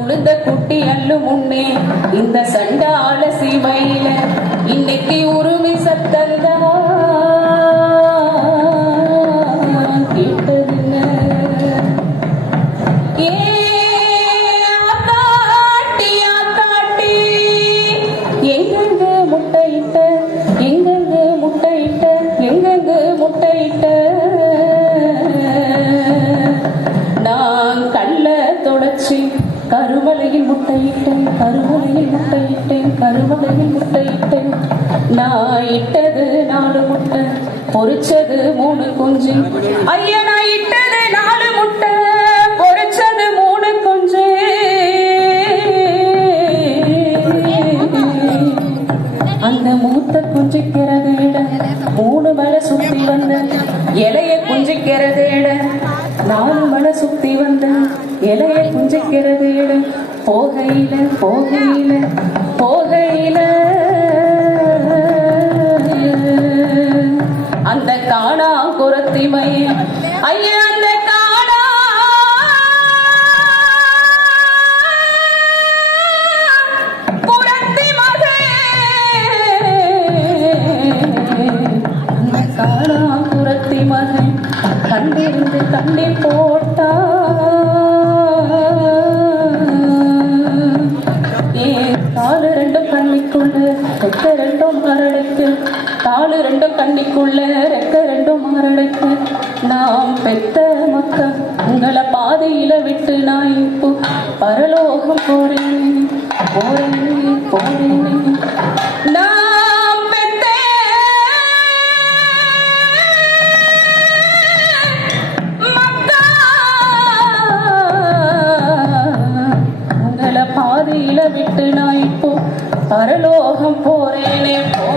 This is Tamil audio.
உளுந்த குட்டி அல்லு முன்னே இந்த சண்டாள சீமையில இன்னைக்கு உருமி சத்தந்தா. கருவலையில் முட்டையிட்டேன் கருவலையில் முட்டையிட்டேன் கருவலையில் முட்டையிட்டேன். நான் இட்டது நாலு முட்டை பொறிச்சது மூணு குஞ்சு. ஐயா நான் இட்டது நாலு முட்டை பொறிச்சது மூணு குஞ்சு. அந்த மூத்த குஞ்சிக்கிறதேட மூணு மலை சுத்தி வந்த இலைய குஞ்சிக்கிறதேட நாலு மலை சுத்தி வந்தேன் இலைய இட போகையில போகையில போகையில. அந்த காணா குரத்திமை ஐயா அந்த காணா குரத்திமகே அந்த காணா குரத்திமகன் கண்டிருந்து கண்ணீர் போட்டா ரெண்டும் கண்ணிக்குள்ள ரெக்க ரெண்டும் மாரடைத்து நாம் பெத்த மக்கள் உங்களை பாதையில விட்டு நான் இப்போ பரலோகம் போறேன் போறேன் போறேன். நாம் பாதையில விட்டு நான் இப்போ பரலோகம் போறேனே போ